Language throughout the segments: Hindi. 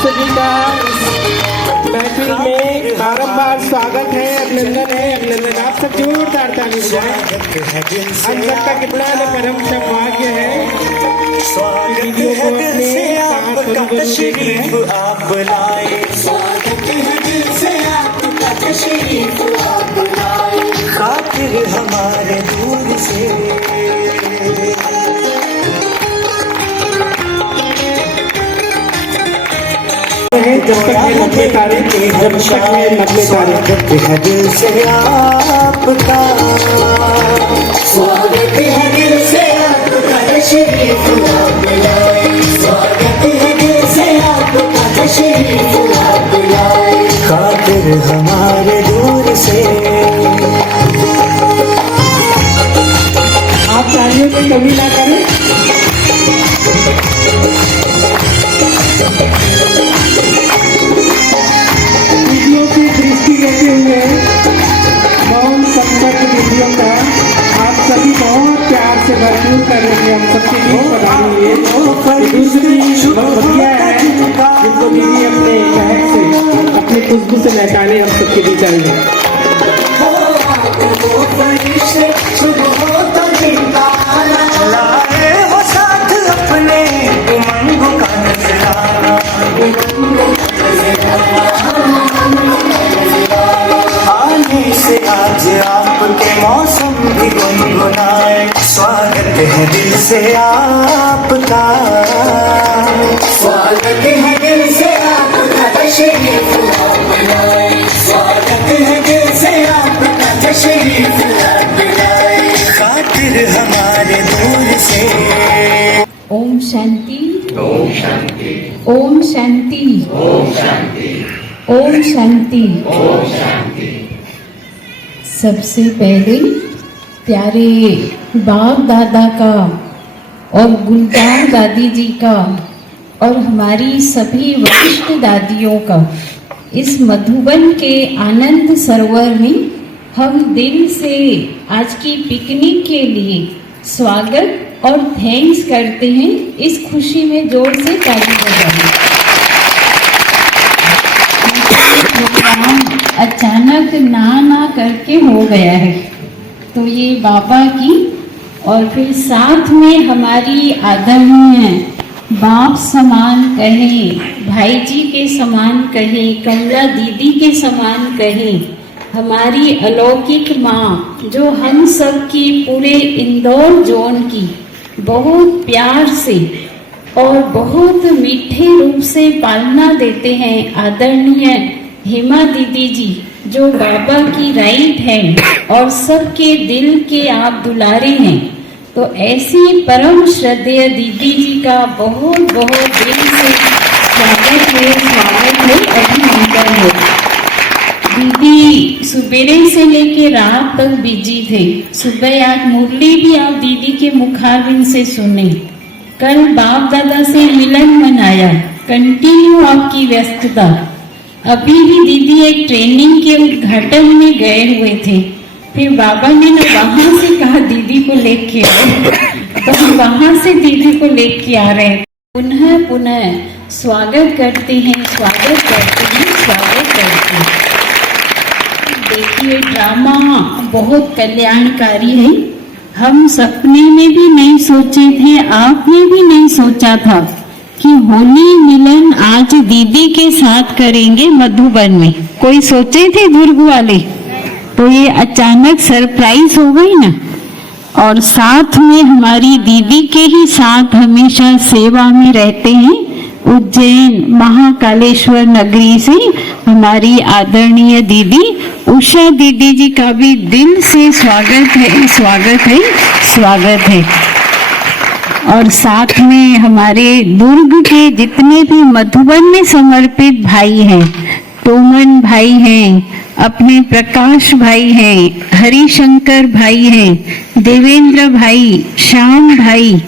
आप सभी का महफिल में बारंबार स्वागत है, अभिनंदन है। अभिनंदन आप सब जोरदार ताली बजाएं। हम सबका कितना करम सौभाग्य है वीडियो को अपने साथ तशरीफ आप लाए, स्वागत है दिल से आपका तशरीफ आप लाए, खातिर हमारे दूर से। जब तक है 90 तारीख, जब तक है 90 तारीख है दिल से आपका, स्वागत है दिल से आपका तशरीफ आप लाए, स्वागत है दिल से आपका तशरीफ आप लाए, खातिर हमारे दूर से। आप तालियों में कमी ना करें। वीडियो की दृष्टि देते हुए मौन संपर्क वीडियो का आप सभी बहुत प्यार से भरपूर करेंगे। हम सबके बीच बनाएंगे। दूसरी बढ़िया है जिनको दीदी अपने महक से, अपनी खुशबू से महकाने हम सबके बीच आएंगे। लाए हो साथ अपने उमंगों का नजराना, आने से आज आपके मौसम भी गुनगुनाए, स्वागत है दिल से आपका, स्वागत है दिल से आपका तशरीफ आप लाए, स्वागत है दिल से आपका तशरीफ आप लाए, खातिर हमारे दूर से। ओम शांति, ओम शांति, ओम शांति, ओम शांति, ओम शांति। ओम शांति। सबसे पहले प्यारे बाप दादा का और गुलजार दादी जी का और हमारी सभी वरिष्ठ दादियों का इस मधुबन के आनंद सरोवर में हम दिल से आज की पिकनिक के लिए स्वागत और थैंक्स करते हैं। इस खुशी में जोर से ताली बजाएं। प्रोग्राम अचानक ना करके हो गया है, तो ये बाबा की और फिर साथ में हमारी आदरणीय बाप समान कहे, भाई जी के समान कहे, कमला दीदी के समान कहे, हमारी अलौकिक माँ जो हम सब की पूरे इंदौर जोन की बहुत प्यार से और बहुत मीठे रूप से पालना देते हैं, आदरणीय हेमा दीदी जी जो बाबा की राइट हैंड और सबके दिल के आप दुलारे हैं। तो ऐसी परम श्रद्धेय दीदी जी का बहुत बहुत दिल से स्वागत है, अभिनंदन है। दीदी सुबेरे से लेके रात तक बिजी थे। सुबह आज मुरली भी आप दीदी के मुखारबिंद से सुने, कल बाप दादा से मिलन मनाया, कंटिन्यू आपकी व्यस्तता। अभी भी दीदी एक ट्रेनिंग के उद्घाटन में गए हुए थे, फिर बाबा ने ना वहां से कहा दीदी को लेके आओ, तो हम वहां से दीदी को लेके आ रहे हैं। पुनः पुनः स्वागत करते हैं, स्वागत करते हैं, स्वागत करते हैं। देखिए ड्रामा बहुत कल्याणकारी है। हम सपने में भी नहीं सोचे थे, आपने भी नहीं सोचा था कि होली मिलन आज दीदी के साथ करेंगे मधुबन में। कोई सोचे थे दुर्ग वाले? तो ये अचानक सरप्राइज हो गई ना। और साथ में हमारी दीदी के ही साथ हमेशा सेवा में रहते हैं उज्जैन महाकालेश्वर नगरी से हमारी आदरणीय दीदी उषा दीदी जी का भी दिल से स्वागत है, स्वागत है, स्वागत है। और साथ में हमारे दुर्ग के जितने भी मधुबन में समर्पित भाई हैं, तोमन भाई हैं, अपने प्रकाश भाई हैं, हरिशंकर भाई हैं, देवेंद्र भाई, श्याम भाई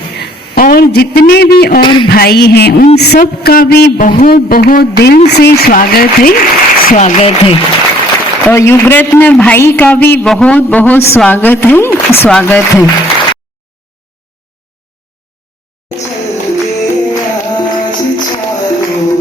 और जितने भी और भाई हैं, उन सब का भी बहुत बहुत दिल से स्वागत है, स्वागत है। और युगरत्न भाई का भी बहुत बहुत स्वागत है, स्वागत है। आज चारों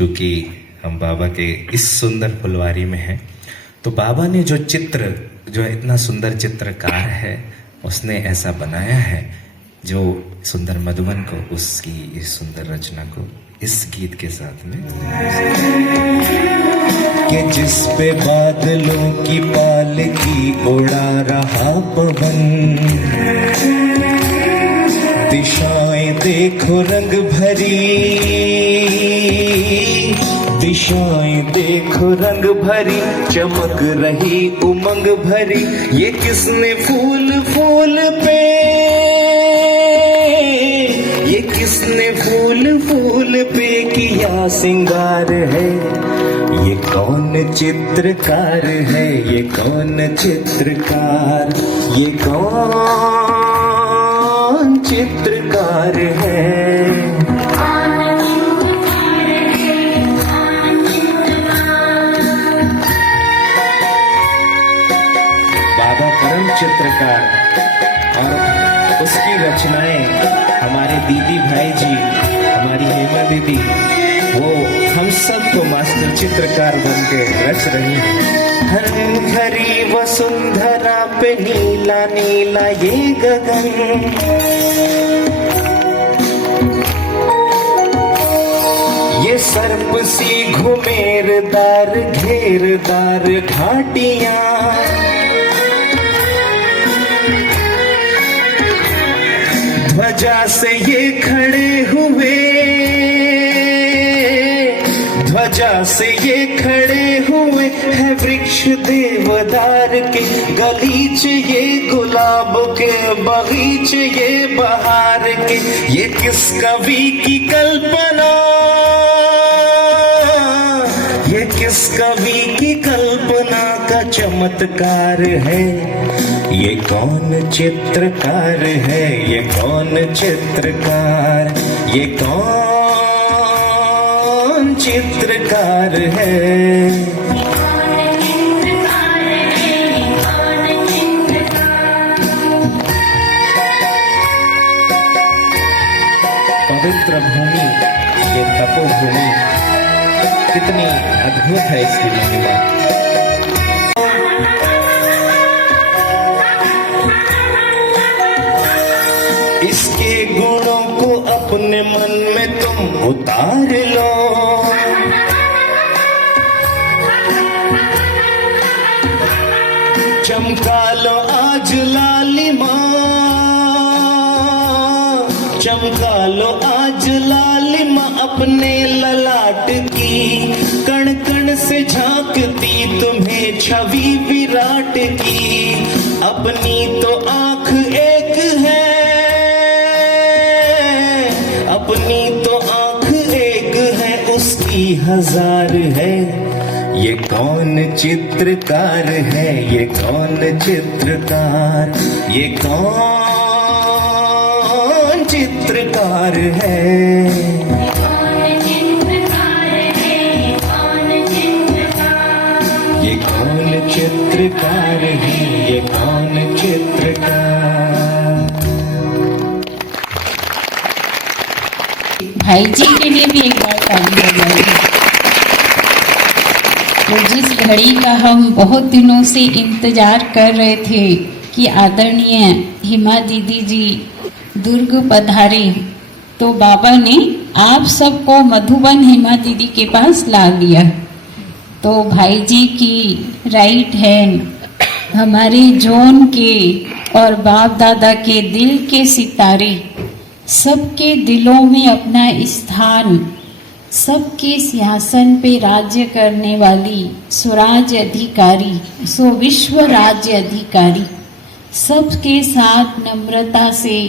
क्योंकि हम बाबा के इस सुंदर फुलवारी में हैं, तो बाबा ने जो चित्र, जो इतना सुंदर चित्रकार है, उसने ऐसा बनाया है जो सुंदर मधुबन को, उसकी इस सुंदर रचना को इस गीत के साथ में, कि जिस पे बादलों की पालकी उड़ा रहा पवन, दिशाएं देखो रंग भरी, दिशाएं देखो रंग भरी, चमक रही उमंग भरी, ये किसने फूल फूल पे, ये किसने फूल फूल पे किया सिंगार है, ये कौन चित्रकार है, ये कौन चित्रकार, ये कौन चित्रकार है। बाबा परम चित्रकार, और उसकी रचनाएं हमारे दीदी भाई जी, हमारी हेमा दीदी, वो हम सबको मास्टर चित्रकार बन के रच रही हैं। हर भरी वसुंधरा पे नीला नीला ये गगन, ये सर्प सी घुमेरदार घेरदार घाटियां, ध्वजा से ये खड़े हुए, ध्वजा से ये खड़े हुए है वृक्ष देवदार के, गलीच ये गुलाब के, बगीचे ये बहार के, ये किस कवि की कल्पना, ये किस कवि की कल्पना का चमत्कार है, ये कौन चित्रकार है, ये कौन चित्रकार, ये कौन चित्रकार है। पवित्र भूमि, ये तपोभूमि, कितनी अद्भुत है इसकी महिमा। इसके गुणों को अपने मन में तुम उतार लो, चमका लो आज लालिमा, चमका लो आज लालिमा अपने ललाट की, कण कण से झांकती तुम्हें छवि विराट की, अपनी तो आंख एक है, अपनी तो आंख एक है, उसकी हजार है, ये कौन चित्रकार है, ये कौन चित्रकार, ये कौन चित्रकार है। ये कौन चित्रकार है, ये कौन चित्रकार। भाई जी के लिए भी एक बार ताली बजाइए। तो जिस घड़ी का हम बहुत दिनों से इंतजार कर रहे थे कि आदरणीय हिमा दीदी जी दुर्ग पधारे, तो बाबा ने आप सबको मधुबन हिमा दीदी के पास ला दिया। तो भाई जी की राइट हैंड, हमारे जोन के और बाप दादा के दिल के सितारे, सबके दिलों में अपना स्थान, सबके सिंहासन पे राज्य करने वाली स्वराज अधिकारी, सो विश्व राज्य अधिकारी, सबके साथ नम्रता से,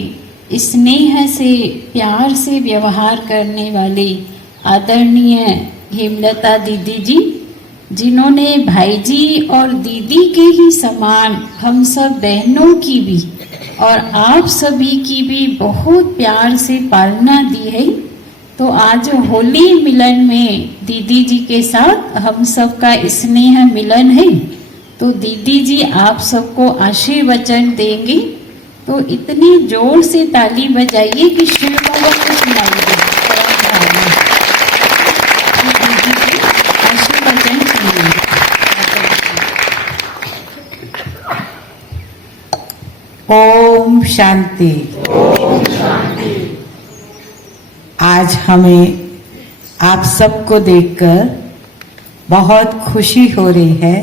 स्नेह से, प्यार से व्यवहार करने वाले आदरणीय हेमलता दीदी जी, जिन्होंने भाई जी और दीदी के ही समान हम सब बहनों की भी और आप सभी की भी बहुत प्यार से पालना दी है। तो आज होली मिलन में दीदी जी के साथ हम सब का स्नेह मिलन है। तो दीदी जी आप सबको आशीर्वचन देंगे, तो इतनी जोर से ताली बजाइए कि शिव बाबा को सुनाई दे। ओम शांति। आज हमें आप सबको देखकर बहुत खुशी हो रही है।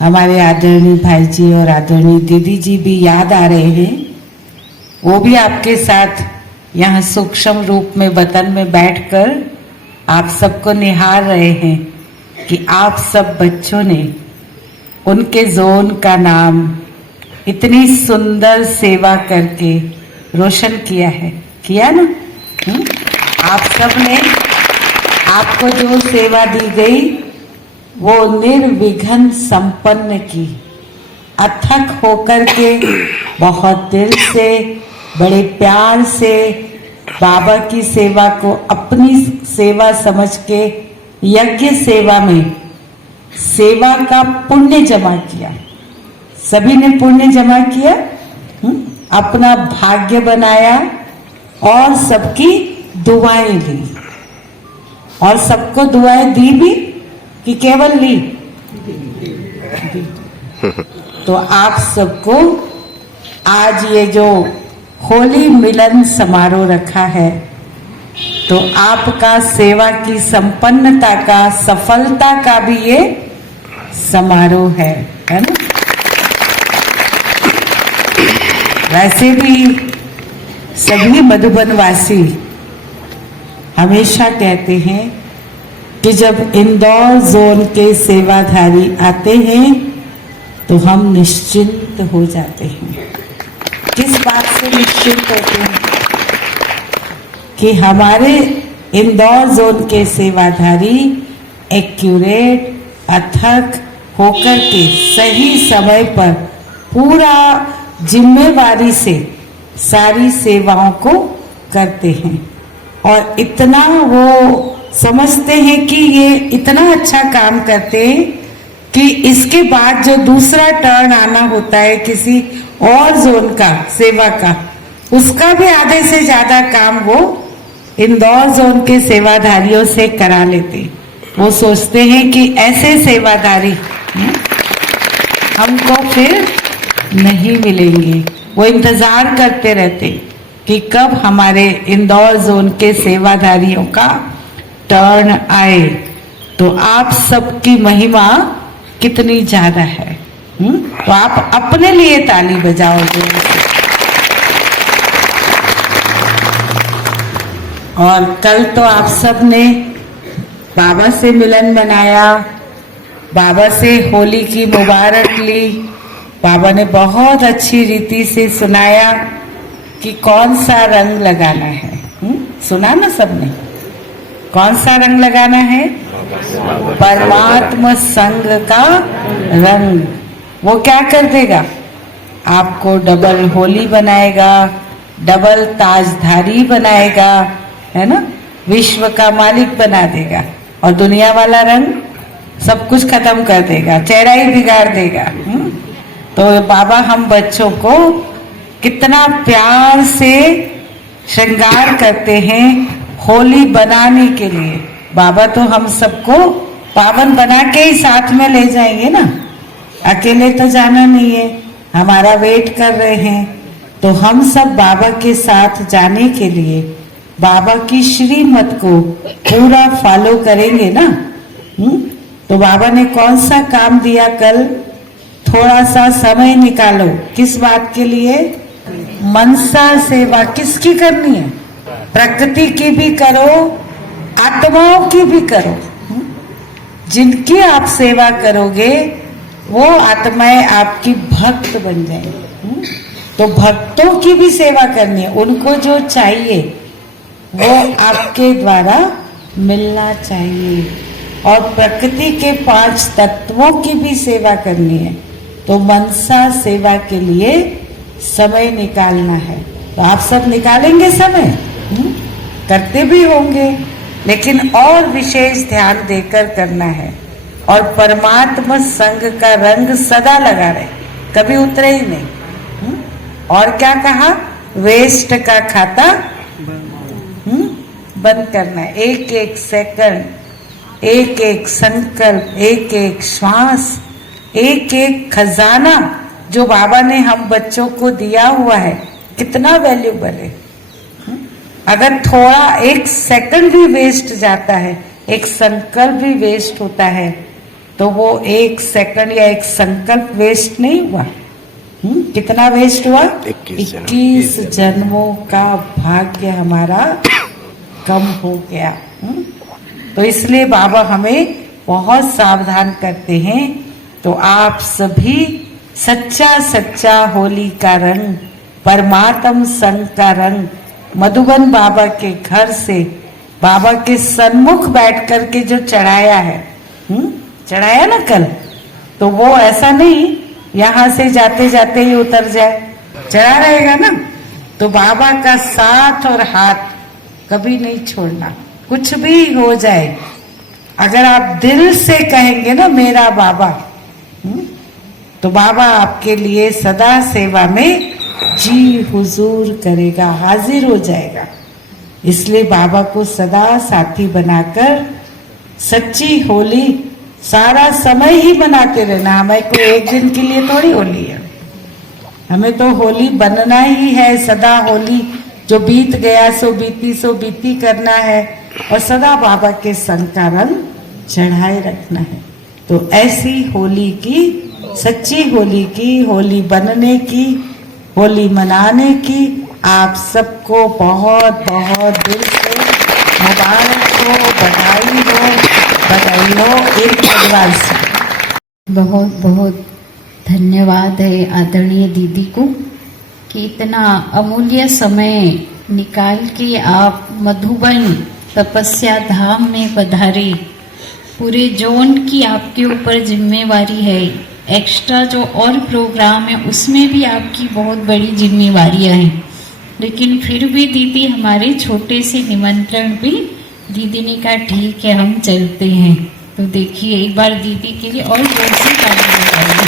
हमारे आदरणीय भाई जी और आदरणीय दीदी जी भी याद आ रहे हैं। वो भी आपके साथ यहाँ सूक्ष्म रूप में वतन में बैठकर आप सबको निहार रहे हैं कि आप सब बच्चों ने उनके जोन का नाम इतनी सुंदर सेवा करके रोशन किया है, किया ना? आप सब ने, आपको जो सेवा दी गई वो निर्विघ्न संपन्न की, अथक होकर के बहुत दिल से बड़े प्यार से बाबा की सेवा को अपनी सेवा समझ के यज्ञ सेवा में सेवा का पुण्य जमा किया। सभी ने पुण्य जमा किया, अपना भाग्य बनाया और सबकी दुआएं ली। और सबको दुआएं दी भी कि केवल ली? तो आप सबको आज ये जो होली मिलन समारोह रखा है, तो आपका सेवा की संपन्नता का, सफलता का भी ये समारोह है ना? वैसे भी सभी मधुबनवासी हमेशा कहते हैं कि जब इंदौर जोन के सेवाधारी आते हैं तो हम निश्चिंत हो जाते हैं। किस बात से निश्चिंत होते हैं? कि हमारे इंदौर जोन के सेवाधारी एक्यूरेट, अथक होकर के सही समय पर पूरा जिम्मेवारी से सारी सेवाओं को करते हैं और इतना वो समझते हैं कि ये इतना अच्छा काम करते हैं कि इसके बाद जो दूसरा टर्न आना होता है किसी और जोन का सेवा का, उसका भी आधे से ज्यादा काम वो इंदौर जोन के सेवाधारियों से करा लेते। वो सोचते हैं कि ऐसे सेवाधारी हमको फिर नहीं मिलेंगे। वो इंतजार करते रहते कि कब हमारे इंदौर जोन के सेवाधारियों का टर्न आए। तो आप सबकी महिमा कितनी ज्यादा है। तो आप अपने लिए ताली बजाओ जोर से। और कल तो आप सब ने बाबा से मिलन मनाया, बाबा से होली की मुबारक ली। बाबा ने बहुत अच्छी रीति से सुनाया कि कौन सा रंग लगाना है। सुना ना सबने? कौन सा रंग लगाना है? परमात्मा संग का रंग। वो क्या कर देगा? आपको डबल होली बनाएगा, डबल ताजधारी बनाएगा, है ना? विश्व का मालिक बना देगा और दुनिया वाला रंग सब कुछ खत्म कर देगा, चेहरा ही बिगाड़ देगा। तो बाबा हम बच्चों को कितना प्यार से श्रृंगार करते हैं होली बनाने के लिए। बाबा तो हम सबको पावन बना के ही साथ में ले जाएंगे ना, अकेले तो जाना नहीं है, हमारा वेट कर रहे हैं। तो हम सब बाबा के साथ जाने के लिए बाबा की श्रीमत को पूरा फॉलो करेंगे ना। तो बाबा ने कौन सा काम दिया कल? थोड़ा सा समय निकालो। किस बात के लिए? मनसा सेवा। किसकी करनी है? प्रकृति की भी करो, आत्माओं की भी करो। जिनकी आप सेवा करोगे वो आत्माएं आपकी भक्त बन जाएंगी। तो भक्तों की भी सेवा करनी है। उनको जो चाहिए वो आपके द्वारा मिलना चाहिए। और प्रकृति के 5 तत्वों की भी सेवा करनी है। तो मनसा सेवा के लिए समय निकालना है। तो आप सब निकालेंगे समय? करते भी होंगे, लेकिन और विशेष ध्यान देकर करना है। और परमात्मा संग का रंग सदा लगा रहे, कभी उतरे ही नहीं। और क्या कहा? वेस्ट का खाता बंद करना है। एक एक सेकंड, एक एक संकल्प, एक एक श्वास, एक एक खजाना जो बाबा ने हम बच्चों को दिया हुआ है कितना वैल्यूबल है। अगर थोड़ा 1 सेकंड भी वेस्ट जाता है, एक संकल्प भी वेस्ट होता है, तो वो 1 सेकंड या 1 संकल्प वेस्ट नहीं हुआ। कितना वेस्ट हुआ? 21 जन्मों का भाग्य हमारा कम हो गया। तो इसलिए बाबा हमें बहुत सावधान करते हैं। तो आप सभी सच्चा सच्चा होली का रंग, परमात्म संग का रंग मधुबन बाबा के घर से, बाबा के सन्मुख बैठ करके जो चढ़ाया है, चढ़ाया ना कल, तो वो ऐसा नहीं यहां से जाते जाते ही उतर जाए, चढ़ा रहेगा ना। तो बाबा का साथ और हाथ कभी नहीं छोड़ना, कुछ भी हो जाए। अगर आप दिल से कहेंगे ना मेरा बाबा, तो बाबा आपके लिए सदा सेवा में जी हुजूर करेगा, हाजिर हो जाएगा। इसलिए बाबा को सदा साथी बनाकर सच्ची होली सारा समय ही मनाते रहना। हमें कोई एक दिन के लिए थोड़ी होली है, हमें तो होली बनना ही है। सदा होली जो बीत गया सो बीती करना है, और सदा बाबा के संग का रंग चढ़ाए रखना है। तो ऐसी होली की, सच्ची होली की, होली बनने की, होली मनाने की आप सबको बहुत बहुत दिल से मुबारक हो, बधाई हो एक परिवार से। बहुत बहुत धन्यवाद है आदरणीय दीदी को कि इतना अमूल्य समय निकाल के आप मधुबन तपस्या धाम में पधारे। पूरे जोन की आपके ऊपर जिम्मेवारी है, एक्स्ट्रा जो और प्रोग्राम है उसमें भी आपकी बहुत बड़ी जिम्मेवारियां हैं, लेकिन फिर भी दीदी हमारे छोटे से निमंत्रण भी दीदी ने कहा ठीक है हम चलते हैं। तो देखिए एक बार दीदी के लिए और जोर से ताली बजाइए।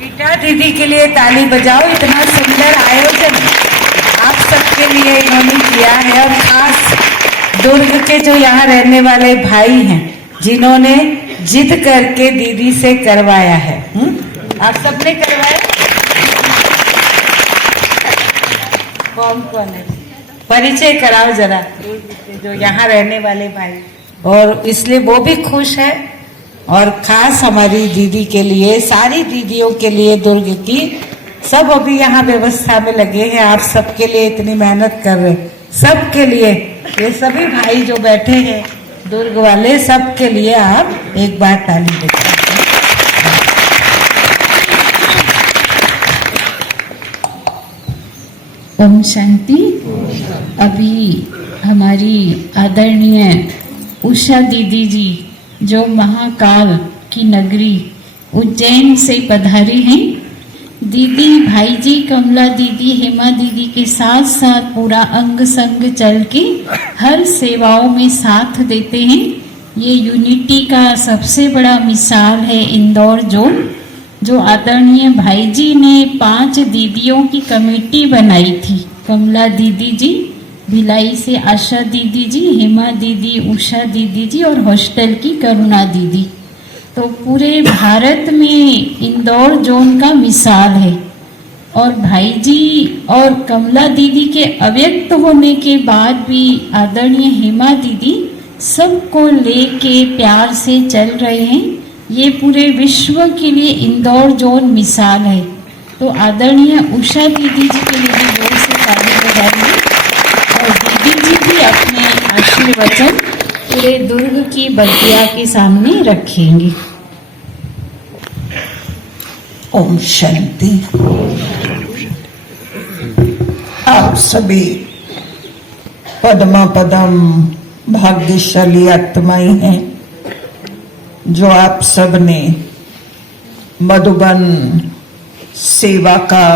बेटा दीदी के लिए ताली बजाओ, इतना सुंदर आयोजन आप सबके लिए इन्होंने किया है। और खास दुर्ग के जो यहाँ रहने वाले भाई हैं जिन्होंने जिद करके दीदी से करवाया है, आप सबने करवाया। कौन है? परिचय कराओ जरा, जो यहाँ रहने वाले भाई। और इसलिए वो भी खुश है, और खास हमारी दीदी के लिए, सारी दीदियों के लिए दुर्ग की सब अभी यहाँ व्यवस्था में लगे हैं। आप सबके लिए इतनी मेहनत कर रहे, सबके लिए, ये सभी भाई जो बैठे हैं दुर्ग वाले, सबके लिए आप एक बार ताली बजाइए। ओम शांति। अभी हमारी आदरणीय उषा दीदी जी जो महाकाल की नगरी उज्जैन से पधारी हैं, दीदी भाई जी कमला दीदी हेमा दीदी के साथ साथ पूरा अंग संग चल के हर सेवाओं में साथ देते हैं। ये यूनिटी का सबसे बड़ा मिसाल है इंदौर जोन। जो आदरणीय भाई जी ने 5 दीदियों की कमेटी बनाई थी, कमला दीदी जी, भिलाई से आशा दीदी जी, हेमा दीदी, उषा दीदी जी और हॉस्टल की करुणा दीदी। तो पूरे भारत में इंदौर जोन का मिसाल है। और भाई जी और कमला दीदी के अव्यक्त होने के बाद भी आदरणीय हेमा दीदी सबको लेके प्यार से चल रहे हैं। ये पूरे विश्व के लिए इंदौर जोन मिसाल है। तो आदरणीय उषा दीदी जी के लिए भी जोर से ताली बजाएंगे, और दीदी जी भी अपने आशीर्वचन पूरे दुर्ग की बगिया के सामने रखेंगे। ओम शांति। आप सभी पद्मा पदम भाग्यशाली आत्माएं हैं जो आप सब ने मधुबन सेवा का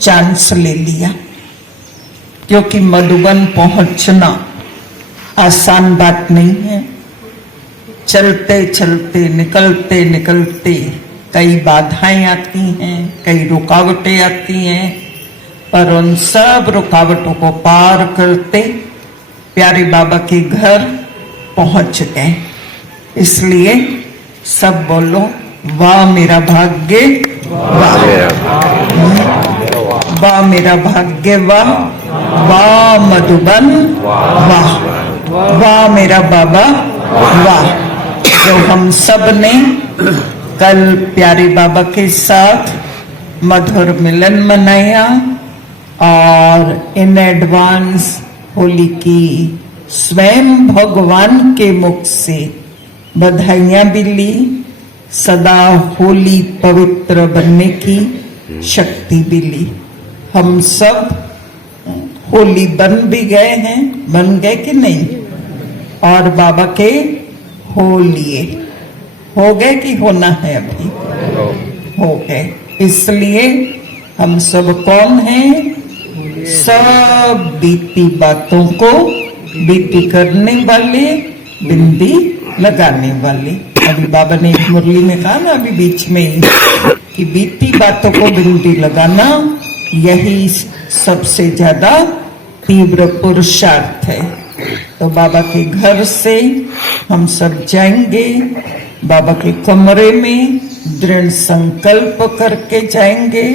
चांस ले लिया, क्योंकि मधुबन पहुंचना आसान बात नहीं है। चलते चलते निकलते निकलते कई बाधाएं आती हैं, कई रुकावटें आती हैं, पर उन सब रुकावटों को पार करते प्यारे बाबा के घर पहुंच गए। इसलिए सब बोलो, वाह मेरा भाग्य, वाह वाह मेरा भाग्य, वाह वाह मधुबन, वाह वाह मेरा बाबा, वाह। जो हम सब ने कल प्यारे बाबा के साथ मधुर मिलन मनाया और इन एडवांस होली की स्वयं भगवान के मुख से बधाइयां भी ली, सदा होली पवित्र बनने की शक्ति भी ली। हम सब होली बन भी गए हैं, बन गए कि नहीं? और बाबा के हो लिए, हो गए कि होना है? अभी हो गए। इसलिए हम सब कौन हैं? सब बीती बातों को बीती करने वाले, बिंदी लगाने वाले। अभी बाबा ने एक मुरली में कहा ना अभी बीच में ही कि बीती बातों को बिंदी लगाना यही सबसे ज्यादा तीव्र पुरुषार्थ है। तो बाबा के घर से हम सब जाएंगे, बाबा के कमरे में दृढ़ संकल्प करके जाएंगे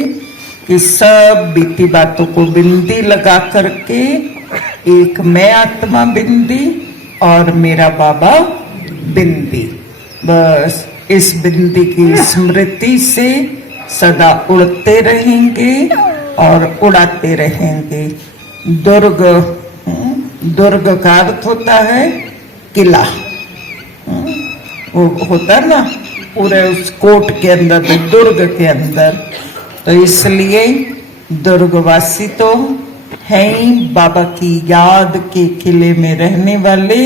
कि सब बीती बातों को बिंदी लगा करके एक मैं आत्मा बिंदी और मेरा बाबा बिंदी, बस इस बिंदी की स्मृति से सदा उड़ते रहेंगे और उड़ाते रहेंगे। दुर्ग का अर्थ होता है किला, वो होता है ना पूरे उस कोट के अंदर, दुर्ग के अंदर। तो इसलिए दुर्गवासी तो हैं ही बाबा की याद के किले में रहने वाले,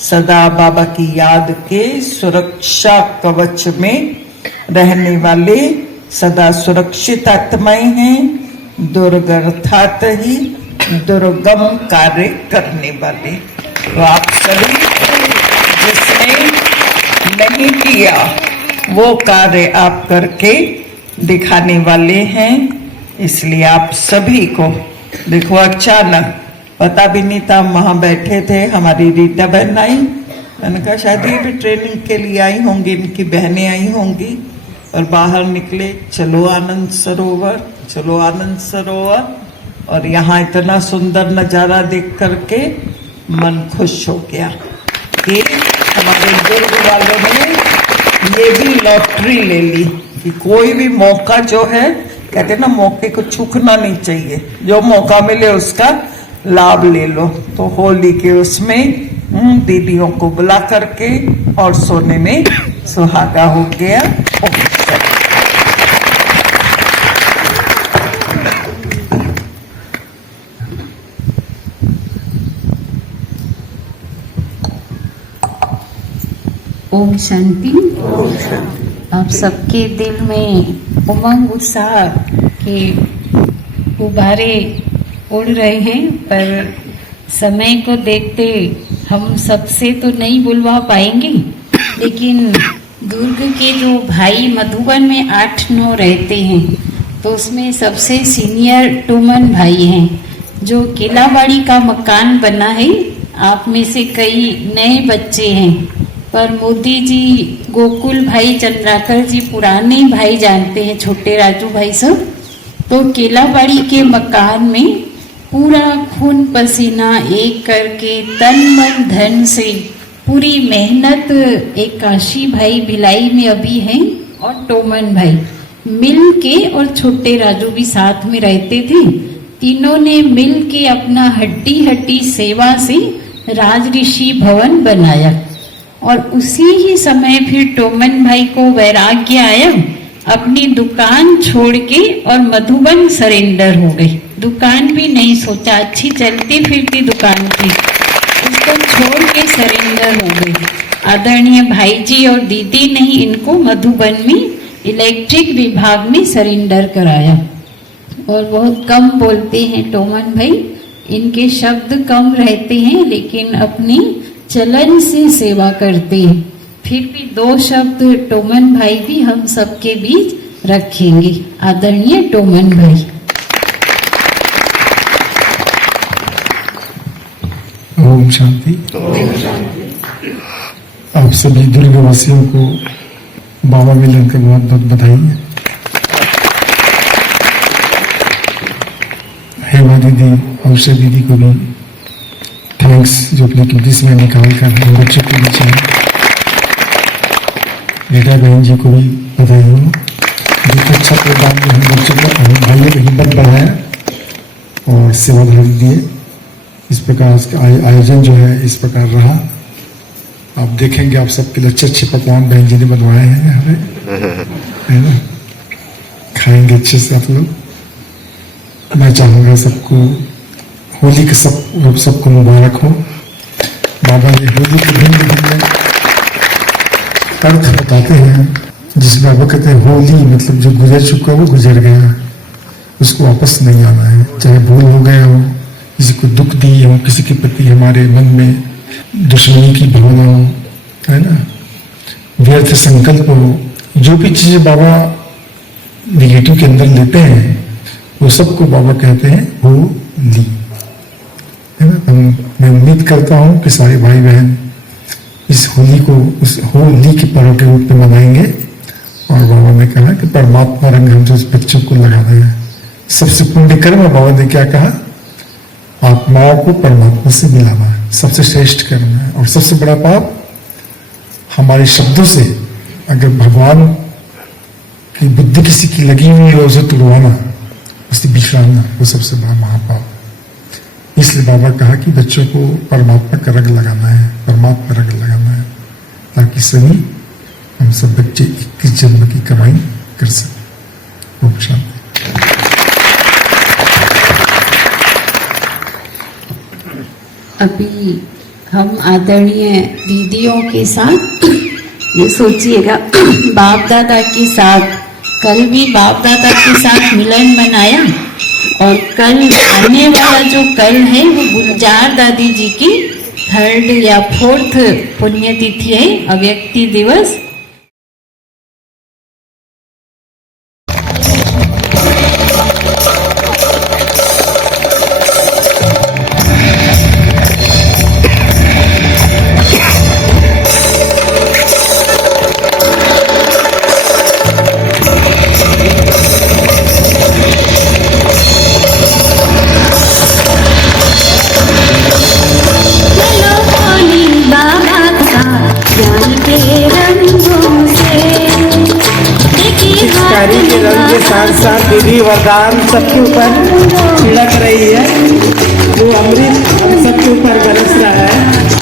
सदा बाबा की याद के सुरक्षा कवच में रहने वाले, सदा सुरक्षित आत्माएं हैं। दुर्ग अर्थात ही दुर्गम कार्य करने वाले। तो आप सभी जिसने नहीं किया वो कार्य आप करके दिखाने वाले हैं। इसलिए आप सभी को देखो, अचानक पता भी नहीं था, वहां बैठे थे, हमारी रीटा बहन आई, मैंने कहा शायद ये भी ट्रेनिंग के लिए आई होंगी, इनकी बहनें आई होंगी, और बाहर निकले, चलो आनंद सरोवर, चलो आनंद सरोवर। और यहाँ इतना सुंदर नजारा देख करके मन खुश हो गया कि हमारे दुर्ग वालों ने ये भी लॉटरी ले ली कि कोई भी मौका जो है, कहते हैं ना मौके को चूकना नहीं चाहिए, जो मौका मिले उसका लाभ ले लो। तो होली के उसमें दीदियों को बुला करके और सोने में सुहागा हो गया। ओम शांति। आप सबके दिल में उमंग उत्साह के गुब्बारे उड़ रहे हैं, पर समय को देखते हम सबसे तो नहीं बुलवा पाएंगे, लेकिन दुर्ग के जो भाई मधुबन में 8-9 रहते हैं, तो उसमें सबसे सीनियर टोमन भाई हैं, जो केलावाड़ी का मकान बना है। आप में से कई नए बच्चे हैं, पर मोदी जी, गोकुल भाई, चंद्राकर जी पुराने भाई जानते हैं, छोटे राजू भाई सब। तो केलावाड़ी के मकान में पूरा खून पसीना एक करके तन मन धन से पूरी मेहनत, एक काशी भाई भिलाई में अभी हैं और टोमन भाई मिल के, और छोटे राजू भी साथ में रहते थे। तीनों ने मिल के अपना हड्डी हड्डी सेवा से राज ऋषि भवन बनाया। और उसी ही समय फिर टोमन भाई को वैराग्य आया, अपनी दुकान छोड़ के और मधुबन सरेंडर हो गए। दुकान भी नहीं सोचा, अच्छी चलती फिरती दुकान थी, उसको छोड़ के सरेंडर हो गए। आदरणीय भाई जी और दीदी ने इनको मधुबन में इलेक्ट्रिक विभाग में सरेंडर कराया। और बहुत कम बोलते हैं टोमन भाई, इनके शब्द कम रहते हैं, लेकिन अपनी चलन से सेवा करते हैं। फिर भी 2 शब्द टोमन भाई भी हम सबके बीच रखेंगे। आदरणीय टोमन भाई। ओम शांति। आप सभी दुर्गवासियों को बाबा मिलन का बहुत बहुत बधाई है। हेमा दीदी और उषा दीदी को भी थैंक्स, जो अपनी कीमती समय निकाल कर हम बच्चों को भी चाहिए। बेटा बहन जी को भी बधाई हो, जो अच्छा प्रोग्राम जो हम बच्चों को भाइयों को हिम्मत बढ़ाया और सेवाधारी दिए। इस प्रकार का आयोजन जो है इस प्रकार रहा। आप देखेंगे आप सबके लिए अच्छे अच्छे पकवान बहन जी ने बनवाए हैं हमें, है ना, खाएंगे अच्छे से आप लोग। मैं चाहूँगा सबको होली के सबको मुबारक हो। बाबा ये होली के भिन्न भिन्न अर्थ बताते हैं, जिस बाबा कहते हैं होली मतलब जो गुजर चुका वो गुजर गया, उसको वापस नहीं आना है। चाहे भूल हो गया हो, किसी को दुख दिए हो, किसी के प्रति हमारे मन में दुश्मनी की भावना हो, है ना, व्यर्थ संकल्प हो, जो भी चीजें बाबा निगेटिव के अंदर लेते हैं वो सबको बाबा कहते हैं होली, है ना। मैं उम्मीद करता हूँ कि सारे भाई बहन इस होली को उस होली के पर्व के रूप में मनाएंगे। और बाबा ने कहा कि परमात्मा रंग हम जो इस बच्चों को लगा रहे हैं, सबसे पुण्य कर्म बाबा ने क्या कहा, आत्माओं को परमात्मा से मिलाना है, सबसे श्रेष्ठ कर्म है। और सबसे बड़ा पाप हमारे शब्दों से अगर भगवान की बुद्धि किसी की लगी हुई है उसे तुड़वाना, उसे बिछड़ाना, वो सबसे बड़ा महापाप। इसलिए बाबा कहा कि बच्चों को परमात्मा का रंग लगाना है, परमात्मा रंग लगाना है, ताकि सभी हम सब बच्चे 21 जन्म की कमाई कर सकें। ओम शांति। अभी हम आदरणीय दीदियों के साथ ये सोचिएगा, बाप दादा के साथ कल भी बाप दादा के साथ मिलन मनाया, और कल आने वाला जो कल है वो गुलजार दादी जी की 3rd या 4th पुण्यतिथि है, अव्यक्ति दिवस। साथ साथ विधि वरदान सबके ऊपर छिड़क रही है, वो अमृत हम सबके ऊपर बरस रहा है,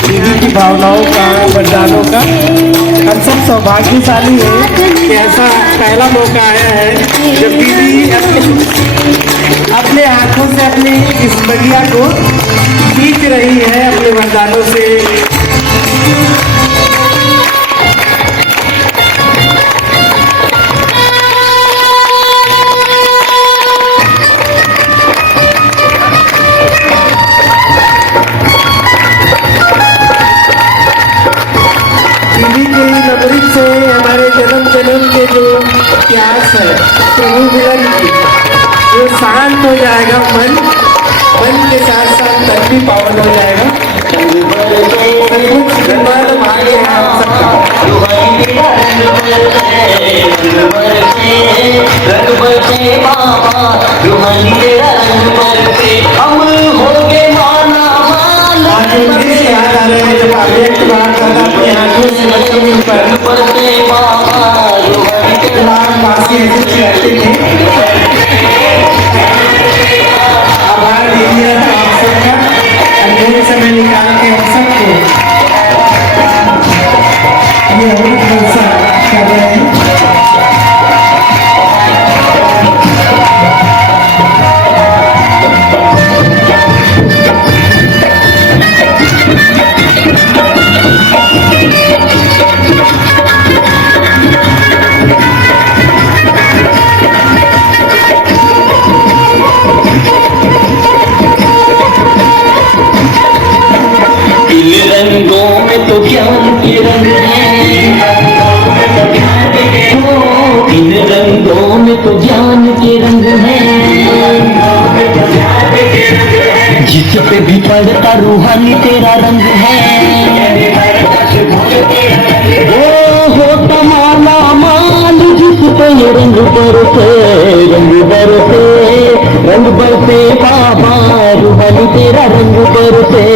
दीदी की भावनाओं का, वरदानों का। हम सब सौभाग्यशाली हैं कि ऐसा पहला मौका आया है जब दीदी अपने हाथों से अपनी इस बगिया को खींच रही है अपने वरदानों से। अमृत से हमारे जन्म जन्म के जो प्यास है प्रभु मिलन की, वो शांत हो जाएगा। मन के साथ साथ तन भी पावन हो जाएगा। भाग्य है हम याद आ रहे हैं जब अव्यक्त बात करना अपने हाथों से बच्चों के ऊपर आभार दीजिए आप सबका, अनमोल समय निकाल के हम सबको ये अमृत वर्षा कर रहे हैं। तो ज्ञान के रंग हैं, इन रंगों में तो ज्ञान के रंग हैं, जिस पे भी पड़ता रूहानी तेरा रंग है, वो होता माला ये रंग बरसे रंग बरसे बाबा रूहानी तेरा रंग बरसे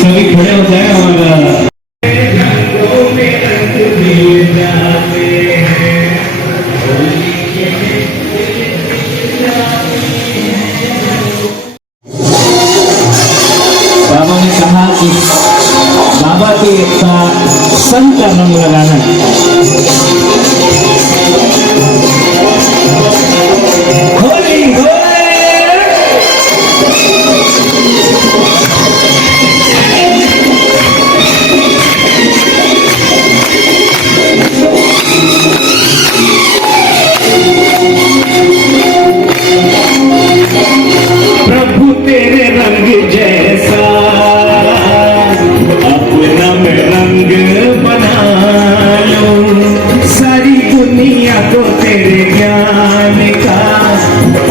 सभी खड़े हो जाए और बाबा ने कहा कि बाबा के संग का रंग लगाना है। होली प्रभु तेरे रंग जैसा अपना मैं रंग बना लूं, सारी दुनिया को तेरे ज्ञान का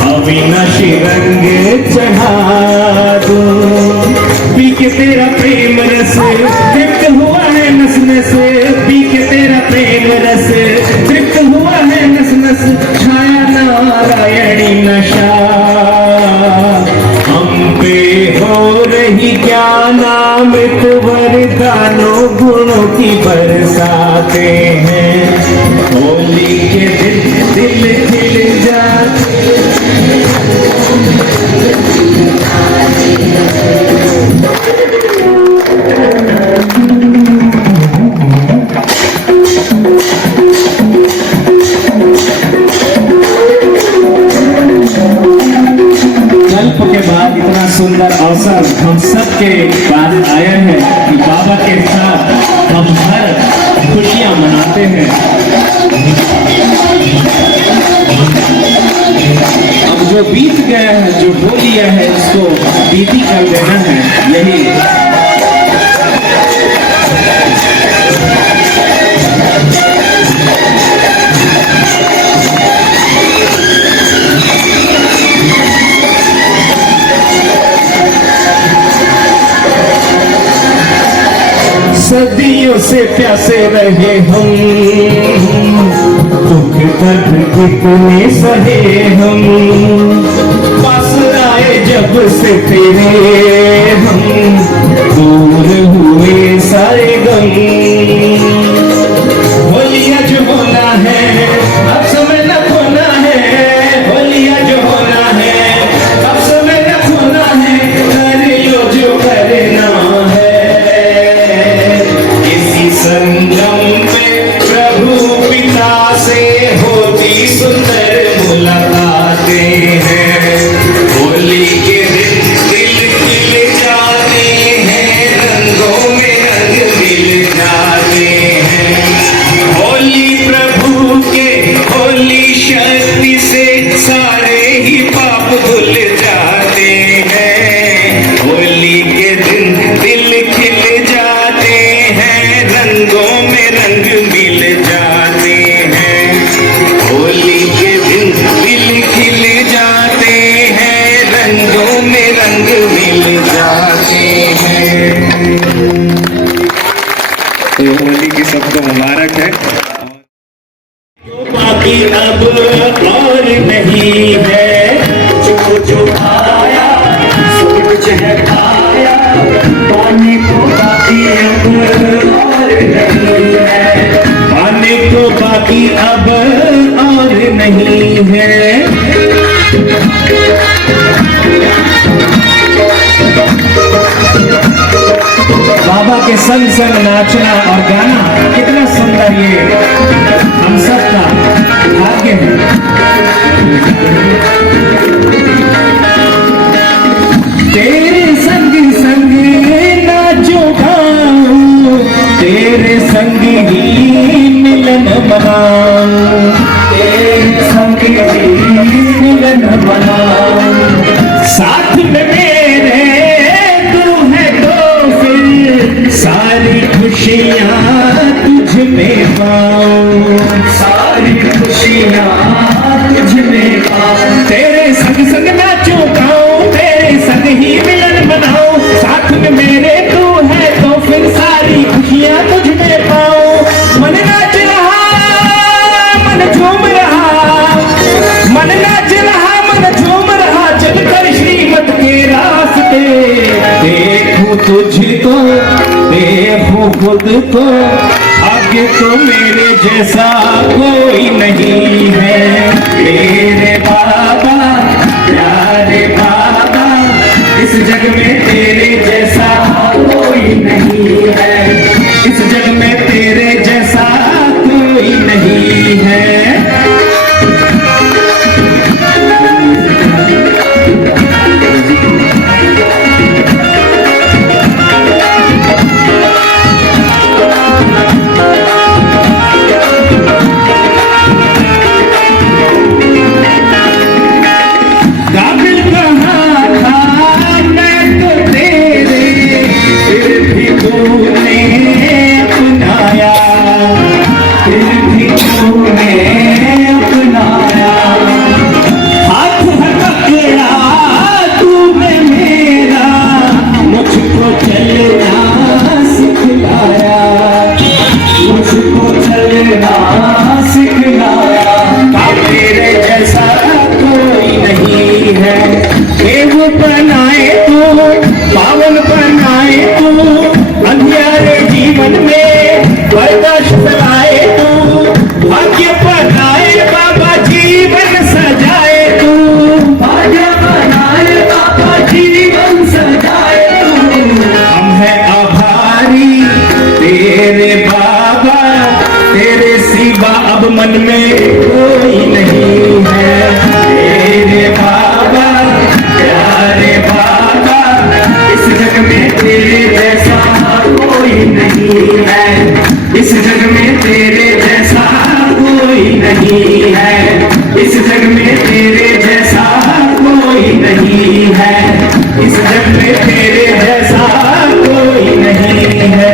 अविनाशी रंग चढ़ा दूं। पी के तेरा प्रेम रस तृप्त हुआ है नस नस, पी के तेरा प्रेम रस तृप्त हुआ है नस नस, छाया नारायणी नशा हम पे हो रही क्या नामृत वरदानों गुणों की बरसाते हैं। होली के दिल खिल जाते कल्प के बाद इतना सुंदर अवसर हम सबके पास आया है कि बाबा के साथ हम हर खुशियां मनाते हैं। अब जो बीत गया है, जो हो लिया है, उसको बीती कर देना है, यही सदियों से प्यासे रहे हम, दुख दर्द कितने सहे हम, पास आए जब से तेरे हम, दूर हुए सारे गम। होलिया जो होना है अब समय न खोना है, होलिया जो होना है अब समय न खोना है, कर लो जो करना है। संगम में प्रभु पिता से होती सुंदर मुलाकातें हैं। होली के दिन दिल खिल जाते हैं, रंगों में रंग मिल जाते हैं। होली प्रभु के होली शक्ति से सारे ही पाप धुल जाते हैं। होली के दिन दिल खिल जाते हैं, रंगों में रंग मिल जाते हैं। होली के दिन दिल खिल जाते हैं, रंगों में रंग मिल जाते हैं। तो होली की सबको मुबारक है। बाकी अब और नहीं है, जो जो आया सब कुछ है पाया, पाने को बाकी अब और नहीं है, पाने को बाकी अब और नहीं है। बाबा के संग संग नाचना और गाना कितना सुंदर, ये हम सबका भाग्य है। तेरे संग संग नाचो गाऊं, तेरे संग ही मिलन मनाऊं, तेरे संग ही मिलन मनाऊं। साथ में मेरे तू है तो फिर सारी खुशियाँ तुझ में पाऊं, सारी खुशियाँ तुझ में पाऊं। तेरे संग संग नाचो गाऊं, तेरे संग ही मिलन मनाऊं, साथ में खुद को, आगे तो मेरे जैसा कोई नहीं है। मेरे बाबा प्यारे बाबा, इस जग में तेरे जैसा कोई नहीं है, इस जग में तेरे जैसा कोई नहीं है। काबिल कहाँ था मैं तो तेरे, फिर भी तूने अपनाया, फिर भी तूने अपनाया। हाथ पकड़ा तूने मेरा, मुझको चलना सिखलाया, मुझको चलना सिखलाया। तेरे जैसा कोई नहीं है, देव बनाए तू, पावन बनाए तू, अंधियारे जीवन में प्रकाश फैलाए तू, भाग्य बनाए बाबा जीवन सजाए तू, भाग्य बनाए बाबा जीवन सजाए तू। हम हैं आभारी तेरे बाबा, तेरे सिवा अब मन में कोई नहीं है। तेरे बाबा प्यारे बाबा, इस जग में तेरे जैसा कोई नहीं है, इस जग में तेरे जैसा कोई नहीं है, इस जग में तेरे जैसा कोई नहीं है, इस जग में तेरे जैसा कोई नहीं है।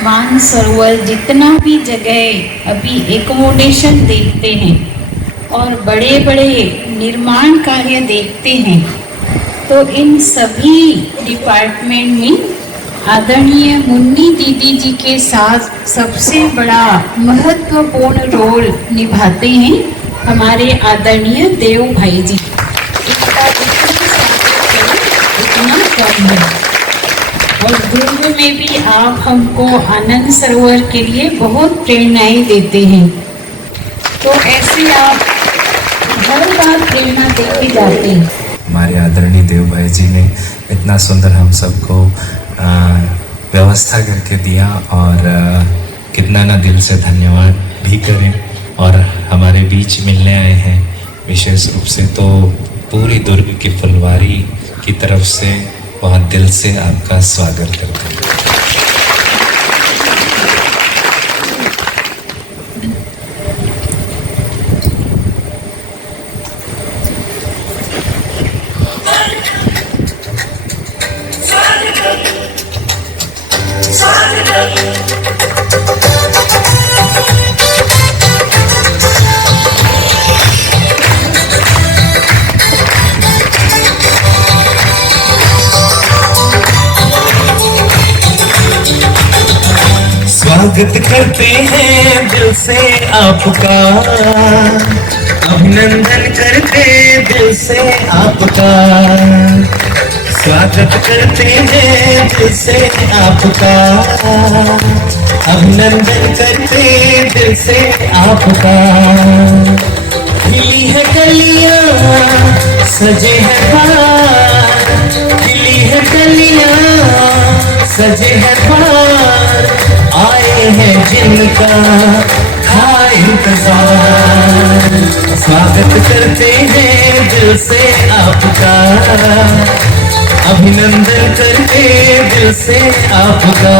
मानसरोवर जितना भी जगह अभी एकोमोडेशन देखते हैं और बड़े बड़े निर्माण कार्य देखते हैं, तो इन सभी डिपार्टमेंट में आदरणीय मुन्नी दीदी जी के साथ सबसे बड़ा महत्वपूर्ण रोल निभाते हैं हमारे आदरणीय देव भाई जी। इनका इतना कम है। और दुर्ग में भी आप हमको आनंद सरोवर के लिए बहुत प्रेरणाएं देते हैं, तो ऐसे आप हर बार प्रेरणा देते जाते हैं। हमारे आदरणीय देव भाई जी ने इतना सुंदर हम सबको व्यवस्था करके दिया, और कितना ना दिल से धन्यवाद भी करें। और हमारे बीच मिलने आए हैं विशेष रूप से, तो पूरी दुर्ग की फुलवारी की तरफ से बहुत दिल से आपका स्वागत करते हैं। स्वागत करते हैं दिल से आपका, अभिनंदन करते दिल से आपका, स्वागत करते हैं दिल से आपका, अभिनंदन करते दिल से आपका। खिली है कलियां सजे हैं बार, खिली है कलियां सजे हैं बार, आए हैं जिनका था इंतजार। स्वागत करते हैं दिल से आपका, अभिनंदन करते दिल से आपका,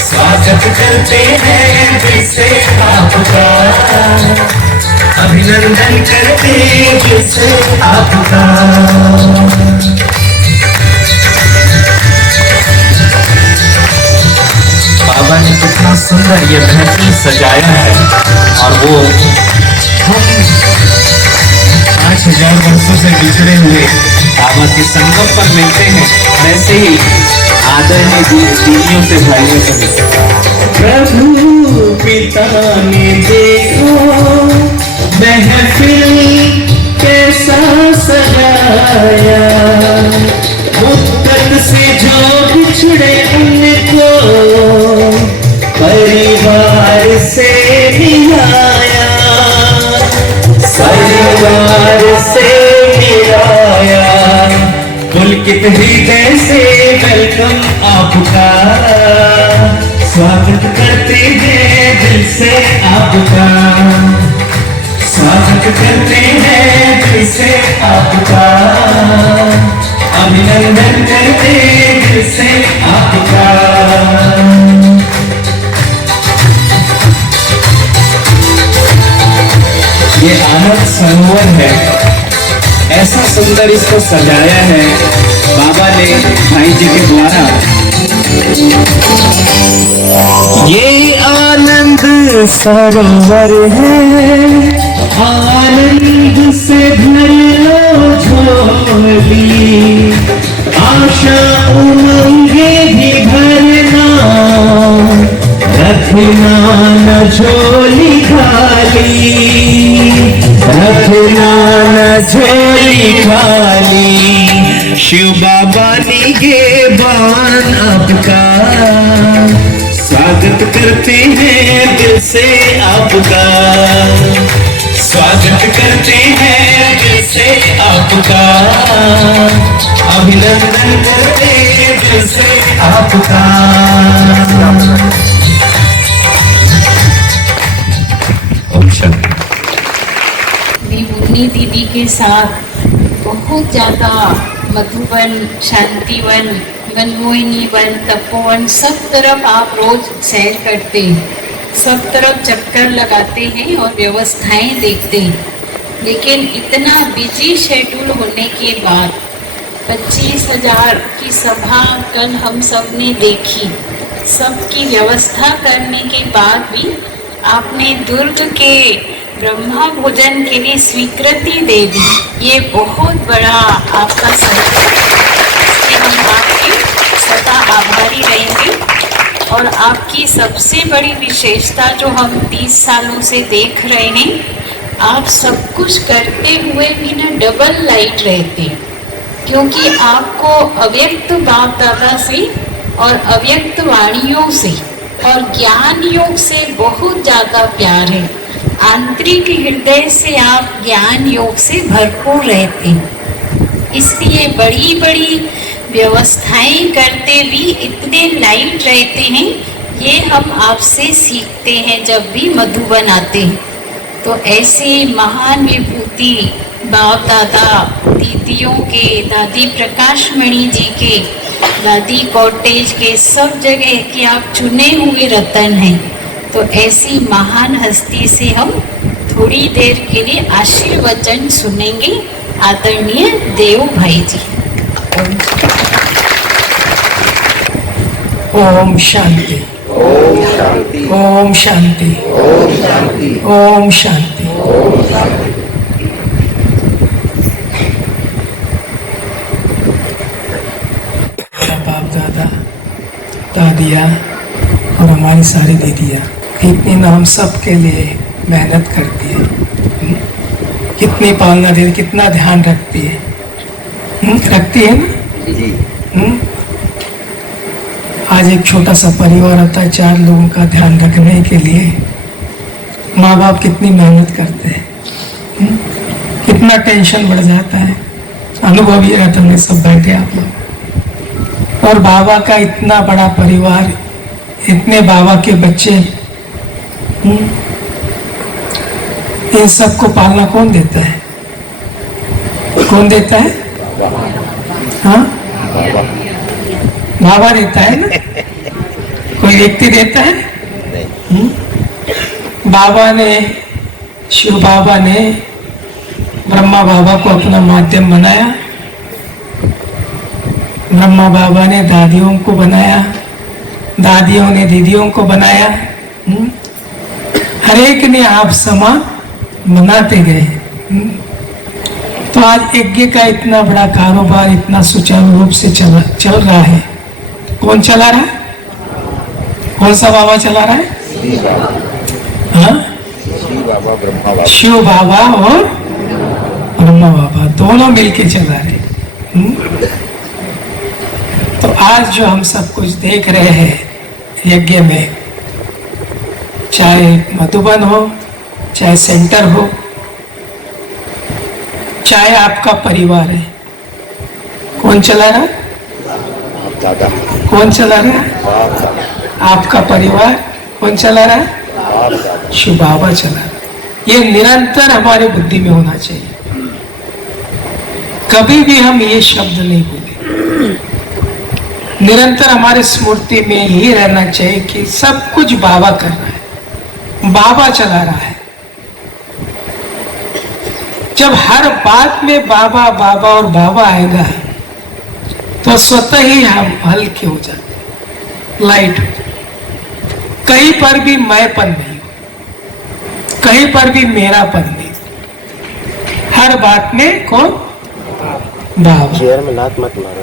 स्वागत करते हैं दिल से आपका, अभिनंदन करते दिल से आपका। बाबा ने कितना सुंदर ये धरती सजाया है और वो हम 5000 वर्षों से बिछड़े हुए बाबा के संगम पर मिलते हैं। वैसे ही आदरणीय दीदियों से भाइयों से मिलते हैं। प्रभु पिता ने देखो महफिल कैसा सजाया, मुद्दत से जो बिछड़े उनको परिवार से मिलाया, परिवार से मिलाया। पुलकित हृदय से वेलकम आपका, स्वागत करते हैं दिल से आपका, स्वागत करते हैं दिल से आपका, अभिनंदन करते दिल से आपका। ये आनंद सरोवर है, ऐसा सुंदर इसको सजाया है बाबा ने भाई जी के द्वारा। ये आनंद सरोवर है, आनंद से भर लो झोली, आशा उमंगे भी भरना, रखना न झोली खाली, रखना न झोली खाली। शिव बाबा निगेबान आपका, स्वागत करते हैं दिल से आपका, स्वागत करते हैं दिल से आपका, अभिनंदन करते हैं दिल से आपका। ओम शांति। मैं मुन्नी दीदी के साथ बहुत ज़्यादा मधुबन, शांतिवन, मनमोहिनी वन, तपोवन सब तरफ आप रोज सैर करते हैं, सब तरफ चक्कर लगाते हैं और व्यवस्थाएं देखते हैं। लेकिन इतना बिजी शेड्यूल होने के बाद 25,000 की सभा कल हम सब ने देखी, सबकी व्यवस्था करने के बाद भी आपने दुर्ग के ब्रह्मा भोजन के लिए स्वीकृति दे दी। ये बहुत बड़ा आपका संकल्प है, इसलिए हम आपके सदा आभारी रहेंगे। और आपकी सबसे बड़ी विशेषता जो हम 30 सालों से देख रहे हैं, आप सब कुछ करते हुए भी ना डबल लाइट रहते, क्योंकि आपको अव्यक्त बाप दादा से और अव्यक्त वाणियों से और ज्ञान योग से बहुत ज़्यादा प्यार है। आंतरिक हृदय से आप ज्ञान योग से भरपूर रहते हैं, इसलिए बड़ी बड़ी व्यवस्थाएं करते भी इतने लाइट रहते हैं। ये हम आपसे सीखते हैं जब भी मधुबन आते हैं। तो ऐसे महान विभूति बाप दादा दीदियों के, दादी प्रकाशमणि जी के, दादी कॉटेज के, सब जगह के आप चुने हुए रतन हैं। तो ऐसी महान हस्ती से हम थोड़ी देर के लिए आशीर्वचन सुनेंगे। आदरणीय देव भाई जी। ओम शांति, ओम शांति, ओम शांति, ओम शांति, ओम शांति। ओम शांति। बाप दादा, दादिया और हमारी सारी दीदियाँ कितनी नाम सब के लिए मेहनत करती है, कितनी पालना देती, कितना ध्यान रखती है, रखती है ना। आज एक छोटा सा परिवार होता है, 4 लोगों का ध्यान रखने के लिए माँ बाप कितनी मेहनत करते हैं, कितना टेंशन बढ़ जाता है। अनुभव ये रहता है, सब बैठे आप लोग, और बाबा का इतना बड़ा परिवार, इतने बाबा के बच्चे, इन सबको पालना कौन देता है? कौन देता है? हाँ, बाबा देता है ना, कोई व्यक्ति देता है? बाबा ने, शिव बाबा ने ब्रह्मा बाबा को अपना माध्यम बनाया, ब्रह्मा बाबा ने दादियों को बनाया, दादियों ने दीदियों को बनाया, हर एक ने आप समा मनाते गए। तो आज यज्ञ का इतना बड़ा कारोबार इतना सुचारू रूप से चल रहा है। कौन चला रहा है? कौन सा बाबा चला रहा है? हाँ? शिव बाबा और ब्रह्मा बाबा दोनों मिलके चला रहे। तो आज जो हम सब कुछ देख रहे हैं यज्ञ में, चाहे मधुबन हो, चाहे सेंटर हो, चाहे आपका परिवार है, कौन चला रहा है? कौन चला रहा है? आपका परिवार। कौन चला रहा है? शिव बाबा चला रहा है। ये निरंतर हमारे बुद्धि में होना चाहिए। कभी भी हम ये शब्द नहीं बोले। निरंतर हमारे स्मृति में यही रहना चाहिए कि सब कुछ बाबा कर रहा है, बाबा चला रहा है। जब हर बात में बाबा बाबा और बाबा आएगा तो स्वतः ही हम हल्के हो जाते, लाइट हो जाते। कहीं पर भी मैंपन नहीं, कहीं पर भी मेरापन नहीं। हर बात में कौन? बाबा। चेयर में लात मत मारो।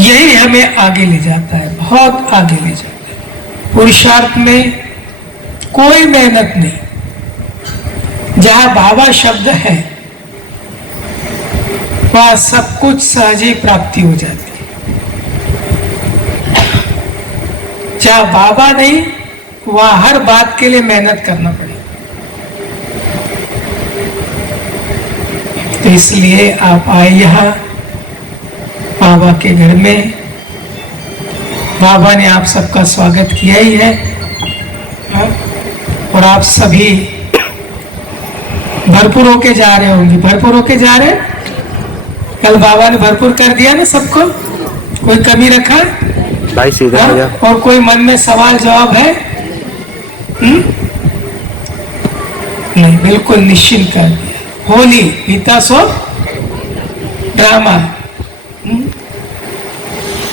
यही हमें आगे ले जाता है, बहुत आगे ले जाता है। पुरुषार्थ में कोई मेहनत नहीं। जहां बाबा शब्द है वहां सब कुछ सहज ही प्राप्ति हो जाती है। जहां बाबा नहीं वहां हर बात के लिए मेहनत करना पड़ेगा। तो इसलिए आप आए यहाँ बाबा के घर में। बाबा ने आप सबका स्वागत किया ही है। और आप सभी भरपूर होके जा रहे होंगे। भरपूर होके जा रहे हैं। कल बाबा ने भरपूर कर दिया ना सबको, कोई कमी रखा? भाई सीधा हो जा। और कोई मन में सवाल जवाब है? नहीं, बिल्कुल निश्चिंत कर दिया। होली गीता सो ड्रामा,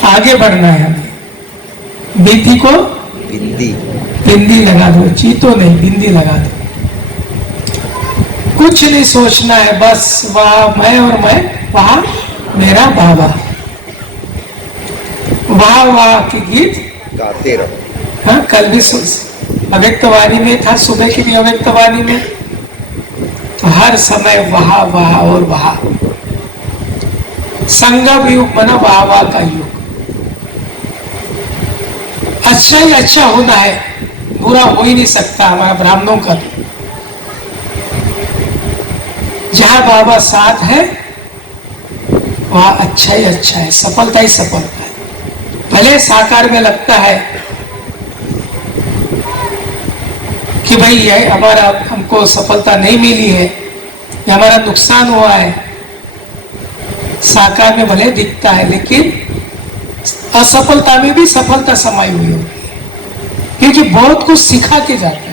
आगे बढ़ना है हमें। बिंदी को बिंदी लगा दो, चीतो नहीं, बिंदी लगा दो। कुछ नहीं सोचना है, बस वहां मैं और मैं, वहां मेरा बाबा। वाह वाह की गीत गाते रहो। हाँ, कल भी अव्यक्तवाणी में था, सुबह की भी अव्यक्तवाणी में। तो हर समय वहा वहा और वहा। संगम युग बना वाह वाह का युग। अच्छा ही अच्छा होना है, बुरा हो ही नहीं सकता हमारा ब्राह्मणों का। जहां बाबा साथ है वहां अच्छा ही अच्छा है, सफलता ही सफलता है। भले साकार में लगता है कि भाई ये हमारा हमको सफलता नहीं मिली है, या हमारा नुकसान हुआ है। साकार में भले दिखता है, लेकिन असफलता में भी सफलता समाई हुई होती है, क्योंकि बहुत कुछ सिखा के जाता है।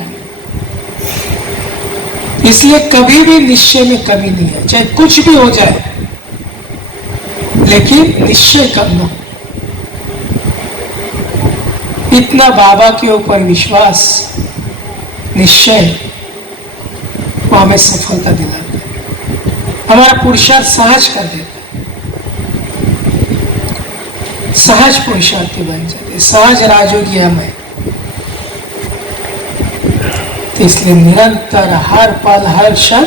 इसलिए कभी भी निश्चय में कमी नहीं है, चाहे कुछ भी हो जाए, लेकिन निश्चय करना। इतना बाबा के ऊपर विश्वास, निश्चय, वो हमें सफलता दिलाता है। हमारा पुरुषार्थ सहज कर देता है, सहज पुरुषार्थी बन जाते, सहज राजयोगी हमें। तो इसलिए निरंतर हर पल हर क्षण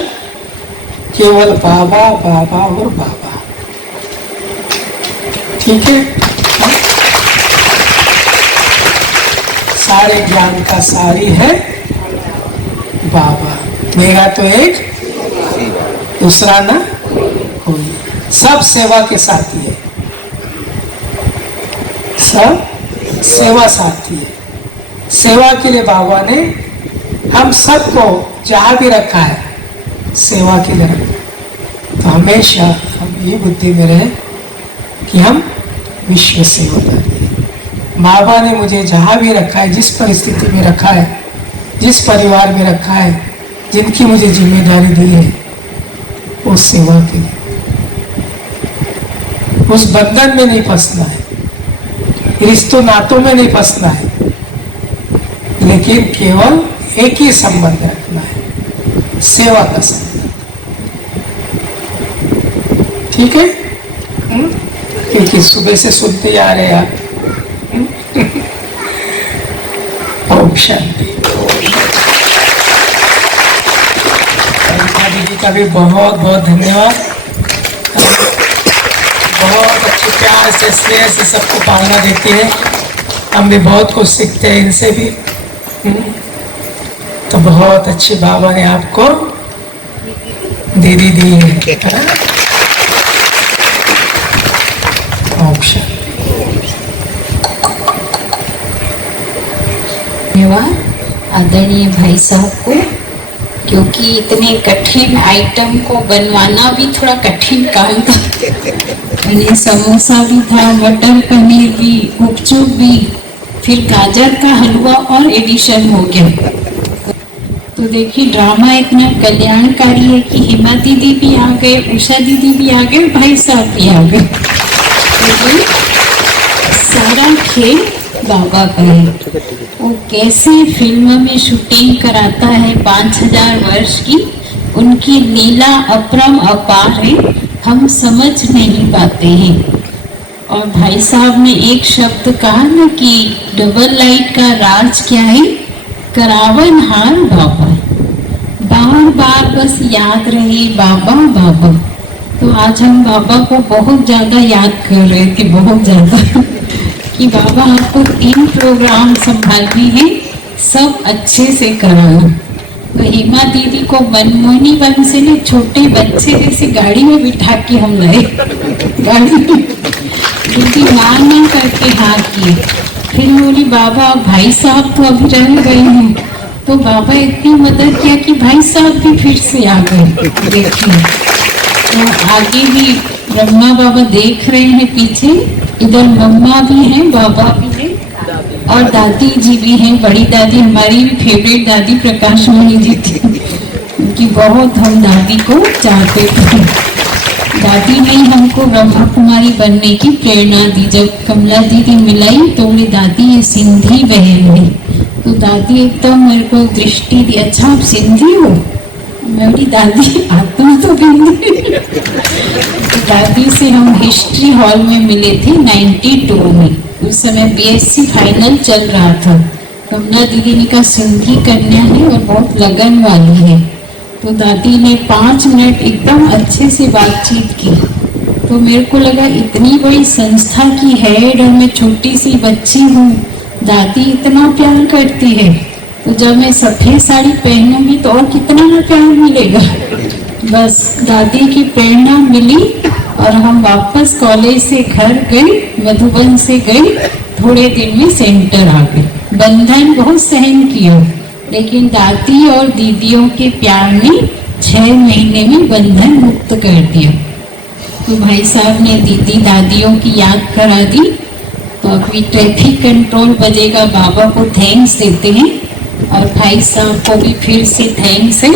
केवल बाबा बाबा और बाबा। ठीक है? सारे ज्ञान का सारी है बाबा। मेरा तो एक, दूसरा ना कोई। सब सेवा के साथी है, सब सेवा साथी है। सेवा के लिए बाबा ने हम सबको जहां भी रखा है, सेवा के लिए रखा। तो हमेशा हम ये बुद्धि में रहे कि हम विश्व सेवादारी हैं। बाबा ने मुझे जहां भी रखा है, जिस परिस्थिति में रखा है, जिस परिवार में रखा है, जिनकी मुझे जिम्मेदारी दी है, उस सेवा के लिए, उस बंधन में नहीं फंसना है, रिश्तों नातों में नहीं फंसना है, लेकिन केवल एक ही संबंध रखना है, सेवा का संबंध। ठीक है? क्योंकि सुबह से सुनते आ रहे आप। ओम शांति। दीदी का भी बहुत बहुत धन्यवाद। बहुत अच्छे प्यार से स्नेह से सबको पालना देती है। हम भी बहुत कुछ सीखते हैं इनसे भी। तो बहुत अच्छी बाबा ने आपको दीदी दी है। ओम शांति। धन्यवाद आदरणीय भाई साहब को, क्योंकि इतने कठिन आइटम को बनवाना भी थोड़ा कठिन काम था। यानी समोसा भी था, मटर पनीर भी, गुपचुप भी, फिर गाजर का हलवा और एडिशन हो गया। तो देखिए ड्रामा इतना कल्याणकारी है कि हिमा दीदी भी आ गए, उषा दीदी भी आ गए, भाई साहब भी आ गए। तो ये सारा खेल बाबा का है। वो कैसे फिल्म में शूटिंग कराता है 5000 वर्ष की, उनकी लीला अपरम अपार है, हम समझ नहीं पाते हैं। और भाई साहब ने एक शब्द कहा ना कि डबल लाइट का राज क्या है, करावन हार बाबा। बार बार बस याद रहे बाबा बाबा। तो आज हम बाबा को बहुत ज्यादा याद कर रहे थे, बहुत ज्यादा, कि बाबा आपको 3 प्रोग्राम संभालने हैं, सब अच्छे से कराना। तो हेमा दीदी को मनमोहनी वन से ने छोटे बच्चे जैसे गाड़ी में बिठा के हम लाए, गाड़ी में दीदी मां करके हाँ किए। फिर बोली बाबा भाई साहब तो अभी रह गए हैं, तो बाबा इतनी मदद किया कि भाई साहब भी फिर से आ गए। देखिए तो आगे भी ब्रह्मा बाबा देख रहे हैं पीछे, इधर मम्मा भी हैं, बाबा भी हैं और दादी जी भी हैं। बड़ी दादी हमारी भी फेवरेट दादी प्रकाश मणि जी थी, क्योंकि बहुत हम दादी को चाहते थे। दादी ने हमको ब्रह्मा कुमारी बनने की प्रेरणा दी। जब कमला दीदी मिलाई तो बोली दादी ये सिंधी बहन है। तो दादी एकदम मेरे को दृष्टि दी, अच्छा आप सिंधी हो? मैं बोली दादी आत्मा तो हिंदी। दादी से हम हिस्ट्री हॉल में मिले थे 92 में, उस समय बीएससी फाइनल चल रहा था। कमला दीदी ने कहा सिंधी कन्या है और बहुत लगन वाली है। तो दादी ने 5 मिनट एकदम अच्छे से बातचीत की। तो मेरे को लगा इतनी बड़ी संस्था की हेड और मैं छोटी सी बच्ची हूँ, दादी इतना प्यार करती है। तो जब मैं सफेद साड़ी पहनूंगी तो और कितना ना प्यार मिलेगा। बस दादी की प्रेरणा मिली और हम वापस कॉलेज से घर गए, मधुबन से गए, थोड़े दिन में सेंटर आ गए। बंधन बहुत सहन किया, लेकिन दादी और दीदियों के प्यार ने 6 महीने में बंधन मुक्त कर दिया। तो भाई साहब ने दीदी दादियों की याद करा दी। तो अभी ट्रैफिक कंट्रोल बजेगा, बाबा को थैंक्स देते हैं और भाई साहब को भी फिर से थैंक्स है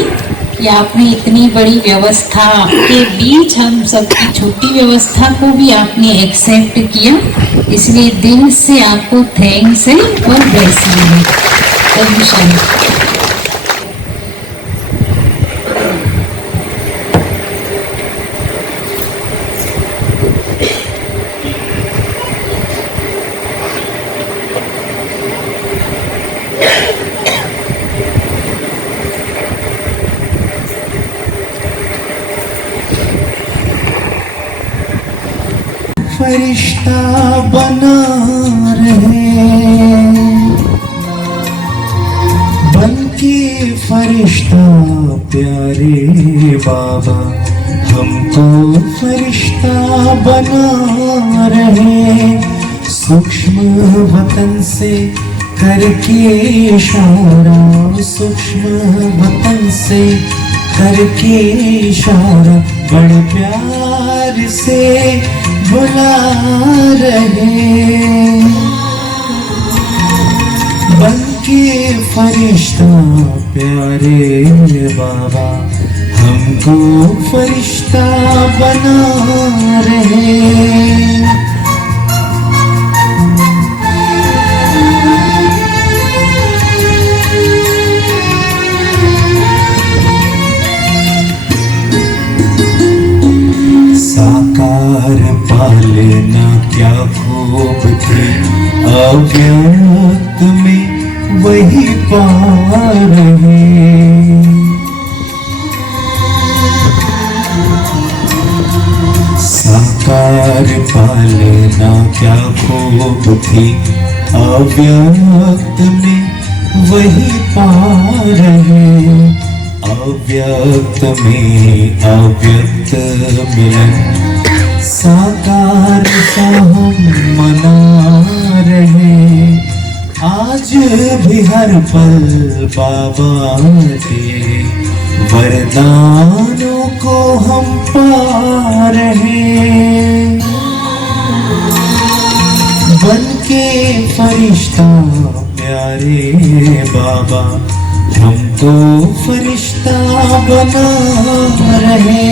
कि आपने इतनी बड़ी व्यवस्था के बीच हम सबकी छोटी व्यवस्था को भी आपने एक्सेप्ट किया, इसलिए दिल से आपको थैंक्स है और ब्लेसिंग है। फरिश्ता बना रहे, बनके फरिश्ता प्यारे बाबा हमको फरिश्ता बना रहे। सूक्ष्म वतन से करके इशारा, सूक्ष्म वतन से करके इशारा, बड़े प्यार से बुला रहे। बनके फरिश्ता प्यारे बाबा हमको फरिश्ता बना रहे। साकार पालना क्या खूब थी, अव्यक्त में वही पा रहे। साकार पालना क्या खूब थी, अव्यक्त में वही पा रहे। अव्यक्त में अव्यक्त मिलन, साकार सा हम मना रहे। आज भी हर पल बाबा के वरदानों को हम पा रहे। बन के फरिश्ता प्यारे बाबा, हमको फरिश्ता बना रहे।